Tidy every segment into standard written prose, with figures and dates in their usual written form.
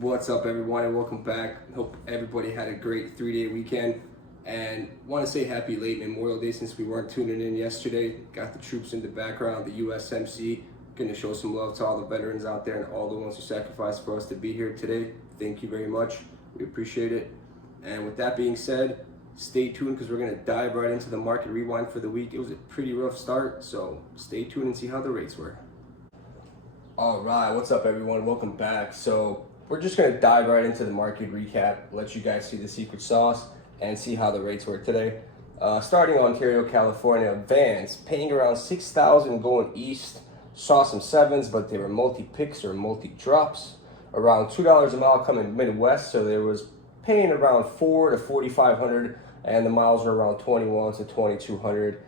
What's up, everyone, and welcome back. Hope everybody had a great 3-day weekend. And want to say happy late Memorial Day since we weren't tuning in yesterday. Got the troops in the background, the USMC. Going to show some love to all the veterans out there and all the ones who sacrificed for us to be here today. Thank you very much. We appreciate it. And with that being said, stay tuned because we're going to dive right into the market rewind for the week. It was a pretty rough start, so stay tuned and see how the rates were. All right, what's up, everyone? Welcome back. So we're just going to dive right into the market recap, let you guys see the secret sauce and see how the rates were today. Starting Ontario, California, vans paying around $6,000 going east. Saw some sevens, but they were multi-picks or multi-drops. Around $2 a mile coming Midwest, so there was paying around $400 to $4,500, and the miles were around 21 to 2,200,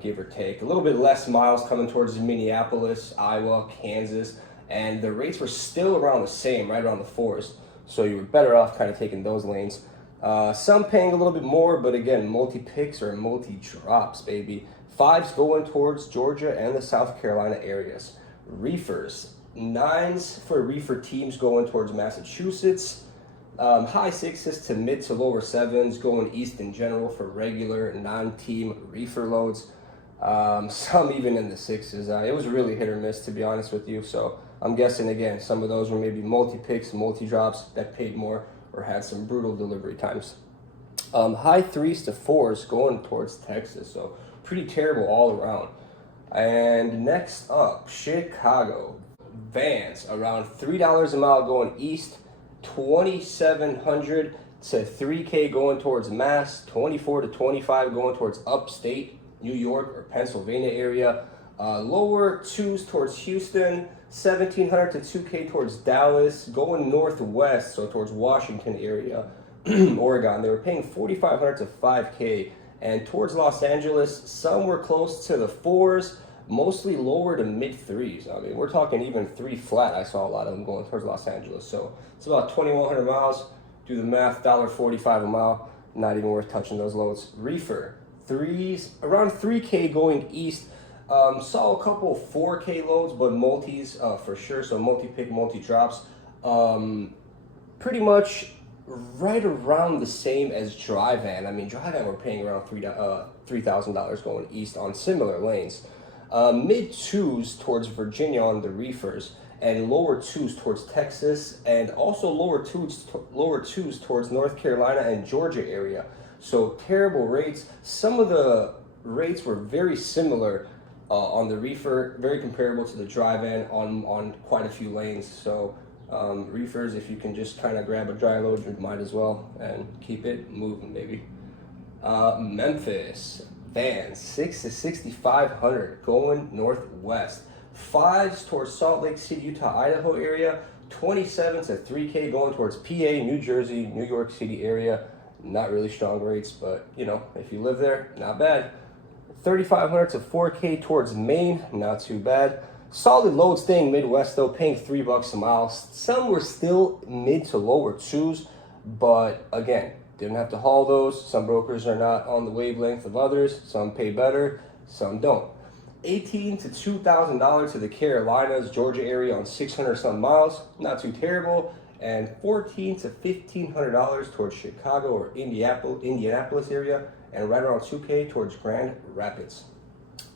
give or take. A little bit less miles coming towards Minneapolis, Iowa, Kansas, and the rates were still around the same, right around the fours. So you were better off kind of taking those lanes. Some paying a little bit more, but again, multi-picks or multi-drops, baby. Fives going towards Georgia and the South Carolina areas. Reefers, nines for reefer teams going towards Massachusetts. High sixes to mid to lower sevens going east in general for regular non-team reefer loads. Some even in the sixes. It was really hit or miss, to be honest with you. So I'm guessing, again, some of those were maybe multi-picks, multi-drops that paid more or had some brutal delivery times. High threes to fours going towards Texas. So pretty terrible all around. And next up, Chicago. Vans around $3 a mile going east, 2,700 to 3K going towards Mass, 24 to 25 going towards upstate New York or Pennsylvania area. Lower twos towards Houston, 1,700 to 2K towards Dallas, going northwest, so towards Washington area, Oregon. They were paying 4,500 to 5K. And towards Los Angeles, some were close to the fours, mostly lower to mid threes. I mean, we're talking even three flat. I saw a lot of them going towards Los Angeles. So it's about 2,100 miles. Do the math, $1.45 a mile. Not even worth touching those loads. Reefer, threes, around 3K going east. Saw a couple 4K loads, but multis for sure. So multi-pick, multi-drops. Pretty much right around the same as dry van. I mean, dry van we're paying around $3,000 going east on similar lanes. Mid twos towards Virginia on the reefers, and lower twos towards Texas, and also lower twos towards North Carolina and Georgia area. So terrible rates. Some of the rates were very similar on the reefer, very comparable to the dry van on quite a few lanes. So reefers, if you can just kind of grab a dry load, you might as well and keep it moving, baby. Memphis, vans, 6 to 6,500 going northwest. Fives towards Salt Lake City, Utah, Idaho area. 27 to 3K going towards PA, New Jersey, New York City area. Not really strong rates, but you know, if you live there, not bad. 3,500 to 4K towards Maine, not too bad. Solid load staying Midwest though, paying $3 a mile. Some were still mid to lower twos, but again, didn't have to haul those. Some brokers are not on the wavelength of others. Some pay better, some don't. $18 to $2,000 to the Carolinas, Georgia area on 600 some miles, not too terrible. And $1,400 to $1,500 towards Chicago or Indianapolis area, and right around 2K towards Grand Rapids.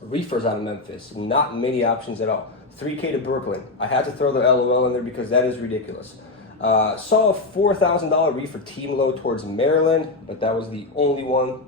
Reefers out of Memphis, not many options at all. 3K to Brooklyn. I had to throw the LOL in there because that is ridiculous. Saw a $4,000 reefer team load towards Maryland, but that was the only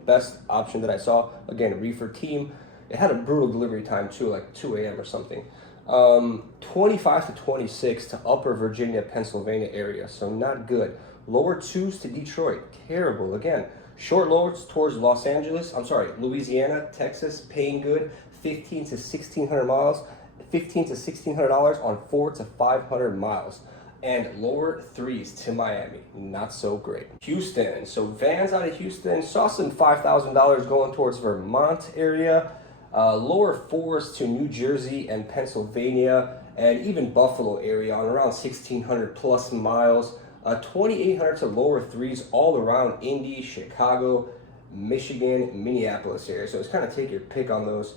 best option that I saw. Again, reefer team. It had a brutal delivery time too, like 2 a.m. or something. 25 to 26 to Upper Virginia, Pennsylvania area, so not good. Lower twos to Detroit, terrible. Again, short loads towards Louisiana, Texas, paying good. 15 to 1,600 miles, $1,500 to $1,600 on 400 to 500 miles. And lower threes to Miami, not so great. Houston, so vans out of Houston, saw some $5,000 going towards Vermont area. Lower fours to New Jersey and Pennsylvania, and even Buffalo area on around 1,600 plus miles. 2,800 to lower threes all around Indy, Chicago, Michigan, Minneapolis area. So it's kind of take your pick on those.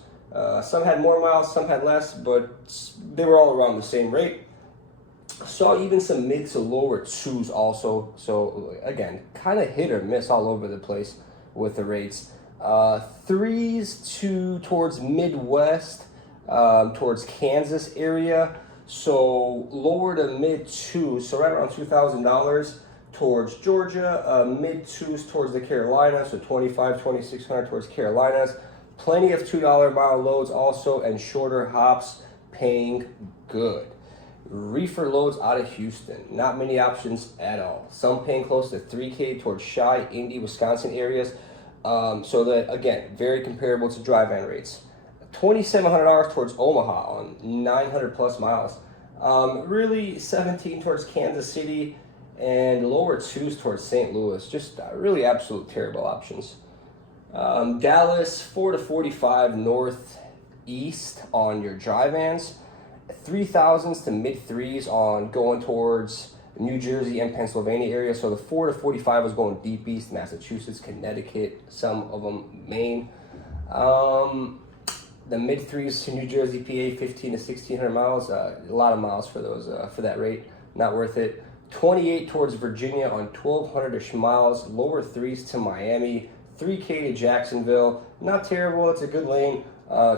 Some had more miles, some had less, but they were all around the same rate. Saw even some mid to lower twos also. So again, kind of hit or miss all over the place with the rates. Threes towards Midwest, towards Kansas area. So lower to mid twos, so right around $2,000 towards Georgia, mid twos towards the Carolinas, so 2,600 towards Carolinas. Plenty of $2 mile loads also, and shorter hops paying good. Reefer loads out of Houston, not many options at all. Some paying close to 3K towards Chi, Indy, Wisconsin areas. So that, again, very comparable to dry van rates. $2,700 towards Omaha on 900 plus miles. Really 17 towards Kansas City, and lower twos towards St. Louis. Just really absolute terrible options. Dallas, 4 to 45 northeast on your dry vans. 3,000s to mid threes on going towards New Jersey and Pennsylvania area. So the 4 to 45 is going deep east, Massachusetts, Connecticut, some of them Maine. The mid threes to New Jersey, PA, 15 to 1,600 miles. A lot of miles for those for that rate. Not worth it. 28 towards Virginia on 1,200-ish miles. Lower threes to Miami. 3K to Jacksonville. Not terrible. It's a good lane.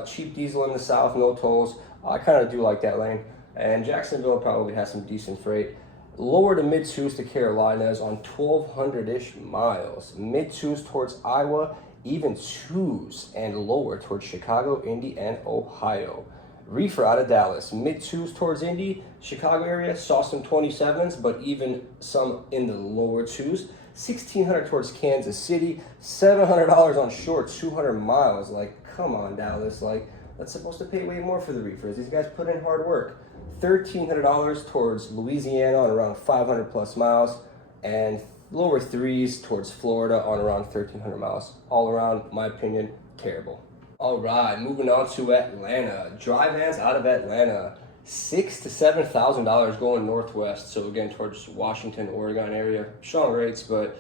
Cheap diesel in the south, no tolls. I kind of do like that lane. And Jacksonville probably has some decent freight. Lower to mid twos to Carolinas on 1,200-ish miles. Mid twos towards Iowa, even twos and lower towards Chicago, Indy, and Ohio. Reefer out of Dallas, mid twos towards Indy, Chicago area. Saw some 27s, but even some in the lower twos. 1,600 towards Kansas City, $700 on short, 200 miles. Like, come on, Dallas. Like, that's supposed to pay way more for the reefers. These guys put in hard work. $1,300 towards Louisiana on around 500 plus miles, and lower threes towards Florida on around 1,300 miles. All around, my opinion, terrible. All right, moving on to Atlanta. Dry vans out of Atlanta, $6,000 to $7,000 going northwest. So again, towards Washington, Oregon area. Strong rates, but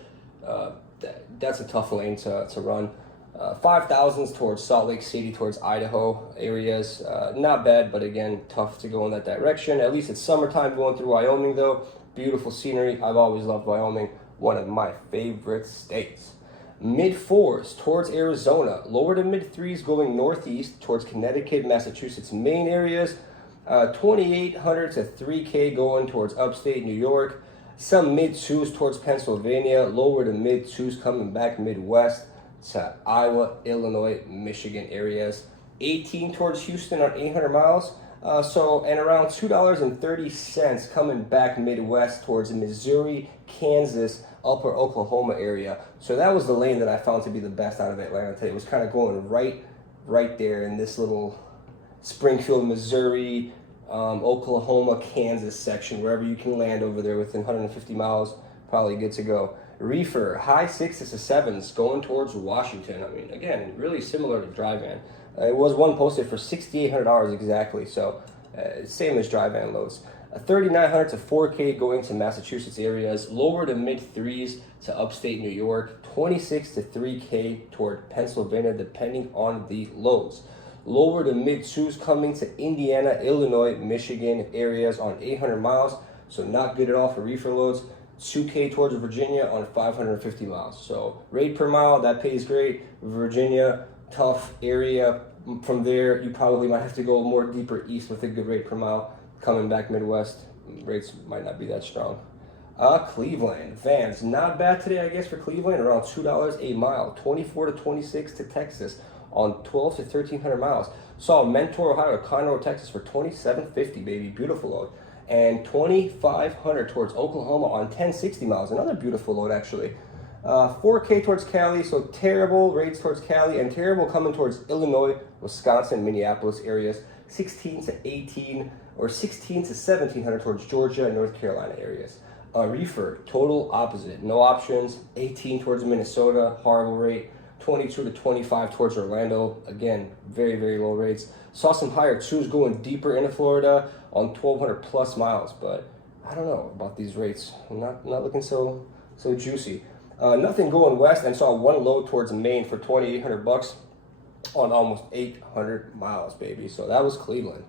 that's a tough lane to run. 5,000s towards Salt Lake City, towards Idaho areas. Not bad, but again, tough to go in that direction. At least it's summertime going through Wyoming though. Beautiful scenery. I've always loved Wyoming. One of my favorite states. Mid fours towards Arizona. Lower to mid threes going northeast towards Connecticut, Massachusetts, Maine areas. 2,800 to 3K going towards upstate New York. Some mid twos towards Pennsylvania. Lower to mid twos coming back Midwest to Iowa, Illinois, Michigan areas. 18 towards Houston on 800 miles. And around $2.30 coming back Midwest towards Missouri, Kansas, upper Oklahoma area. So that was the lane that I found to be the best out of Atlanta today. It was kind of going right there in this little Springfield, Missouri, Oklahoma, Kansas section. Wherever you can land over there within 150 miles, probably good to go. Reefer, high 6s to 7s going towards Washington. I mean, again, really similar to dry van. It was one posted for $6,800 exactly, so same as dry van loads. 3,900 to 4K going to Massachusetts areas. Lower to mid threes to upstate New York. 26 to 3K toward Pennsylvania, depending on the loads. Lower to mid twos coming to Indiana, Illinois, Michigan areas on 800 miles, so not good at all for reefer loads. 2K towards Virginia on 550 miles. So rate per mile, that pays great. Virginia, tough area. From there, you probably might have to go more deeper east with a good rate per mile. Coming back Midwest, rates might not be that strong. Cleveland, vans, not bad today, I guess, for Cleveland. Around $2 a mile. 24 to 26 to Texas on 12 to 1,300 miles. Saw Mentor, Ohio, Conroe, Texas for $2,750, baby. Beautiful load. And 2,500 towards Oklahoma on 1060 miles. Another beautiful load, actually. 4K towards Cali, so terrible rates towards Cali, and terrible coming towards Illinois, Wisconsin, Minneapolis areas. 16 to 18, or 16 to 1,700 towards Georgia and North Carolina areas. Reefer, total opposite. No options. 18 towards Minnesota, horrible rate. 22 to 25 towards Orlando. Again, very, very low rates. Saw some higher twos going deeper into Florida on 1,200 plus miles, but I don't know about these rates. Not looking so juicy. Nothing going west, and saw one load towards Maine for $2,800 on almost 800 miles, baby. So that was Cleveland.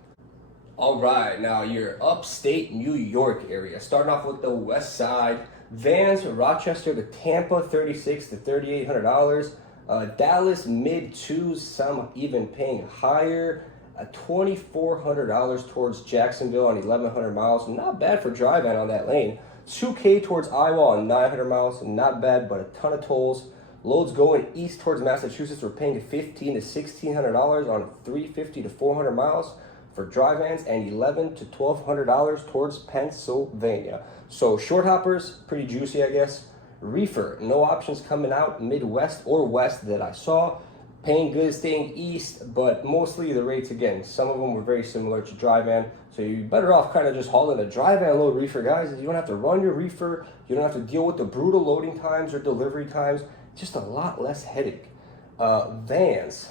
All right, now your upstate New York area. Starting off with the west side. Vans, Rochester to Tampa, $3,600 to $3,800. Dallas, mid twos, some even paying higher. $2,400 towards Jacksonville on 1,100 miles. Not bad for drive in on that lane. 2K towards Iowa on 900 miles. Not bad, but a ton of tolls. Loads going east towards Massachusetts. We're paying $1,500 to $1,600 on 350 to 400 miles for dry vans, and $1,100 to $1,200 towards Pennsylvania. So short hoppers, pretty juicy, I guess. Reefer, no options coming out Midwest or West that I saw. Paying good, staying east, but mostly the rates, again, some of them were very similar to dry van. So you're better off kind of just hauling a dry van load reefer, guys. You don't have to run your reefer. You don't have to deal with the brutal loading times or delivery times. Just a lot less headache. Vans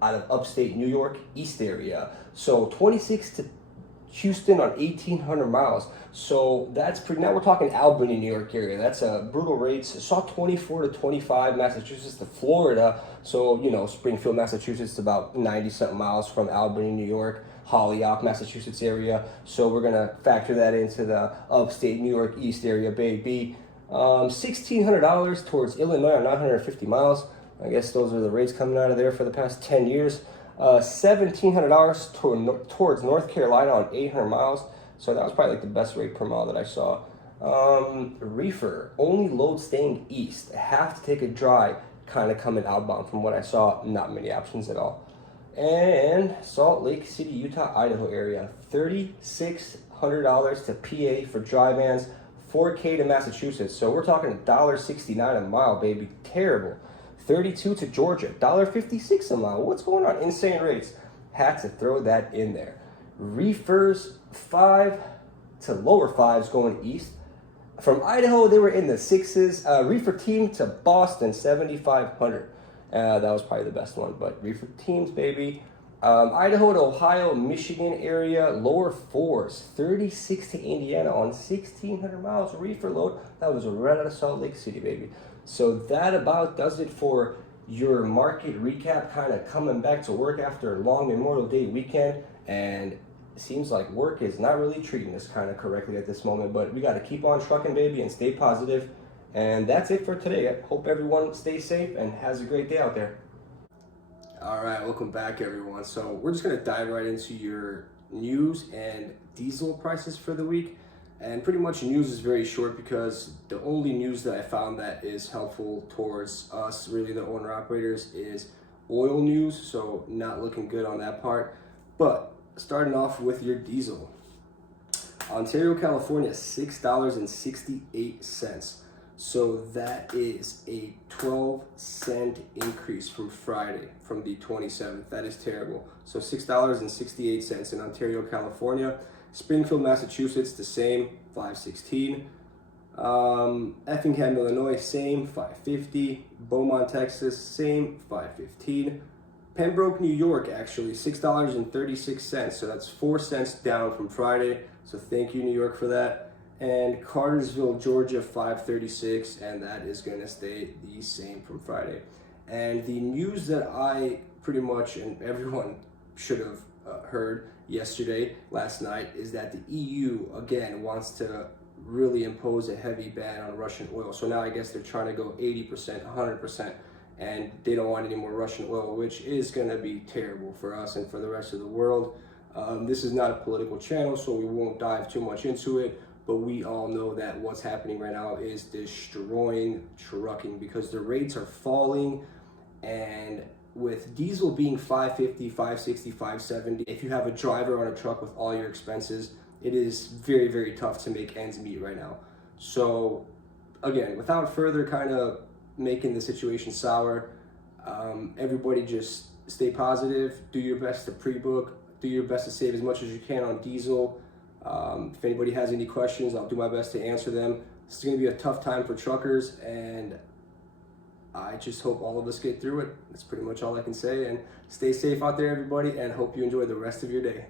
out of upstate New York, east area. So 26 to Houston on 1,800 miles. So that's pretty, now we're talking Albany, New York area. That's brutal rates. I saw 24 to 25, Massachusetts to Florida. So, you know, Springfield, Massachusetts, about 90 something miles from Albany, New York, Holyoke, Massachusetts area. So we're gonna factor that into the upstate New York, east area, baby. $1,600 towards Illinois on 950 miles. I guess those are the rates coming out of there for the past 10 years. $1,700 towards North Carolina on 800 miles. So that was probably like the best rate per mile that I saw. Reefer, only load staying east. Have to take a dry, kind of coming outbound from what I saw. Not many options at all. And Salt Lake City, Utah, Idaho area. $3,600 to PA for dry vans. $4K to Massachusetts. So we're talking $1.69 a mile, baby. Terrible. 32 to Georgia, $1.56 a mile. What's going on? Insane rates. Had to throw that in there. Reefers, 5 to lower 5s going east. From Idaho, they were in the 6s. Reefer team to Boston, 7,500. That was probably the best one, but reefer teams, baby. Idaho to Ohio, Michigan area, lower 4s. 36 to Indiana on 1,600 miles. Reefer load. That was right out of Salt Lake City, baby. So that about does it for your market recap, kind of coming back to work after a long Memorial Day weekend. And it seems like work is not really treating us kind of correctly at this moment, but we got to keep on trucking, baby, and stay positive. And that's it for today. I hope everyone stays safe and has a great day out there. All right, welcome back, everyone. So we're just going to dive right into your news and diesel prices for the week. And pretty much news is very short because the only news that I found that is helpful towards us, really the owner operators, is oil news. So not looking good on that part. But starting off with your diesel. Ontario, California, $6.68. So that is a 12-cent increase from Friday, from the 27th. That is terrible. So $6.68 in Ontario, California. Springfield, Massachusetts, the same, $5.16. Effingham, Illinois, same, $5.50. Beaumont, Texas, same, $5.15. Pembroke, New York, actually, $6.36. So that's 4 cents down from Friday. So thank you, New York, for that. And Cartersville, Georgia, $5.36, and that is going to stay the same from Friday. And the news that I pretty much, and everyone should have heard last night, is that the EU, again, wants to really impose a heavy ban on Russian oil. So now I guess they're trying to go 80%, 100%, and they don't want any more Russian oil, which is going to be terrible for us and for the rest of the world. This is not a political channel, so we won't dive too much into it. But we all know that what's happening right now is destroying trucking because the rates are falling, and with diesel being $5.50, $5.60, $5.70, if you have a driver on a truck with all your expenses, it is very, very tough to make ends meet right now. So again, without further kind of making the situation sour, everybody just stay positive, do your best to pre-book, do your best to save as much as you can on diesel. If anybody has any questions, I'll do my best to answer them. This is going to be a tough time for truckers, and I just hope all of us get through it. That's pretty much all I can say. And stay safe out there, everybody, and hope you enjoy the rest of your day.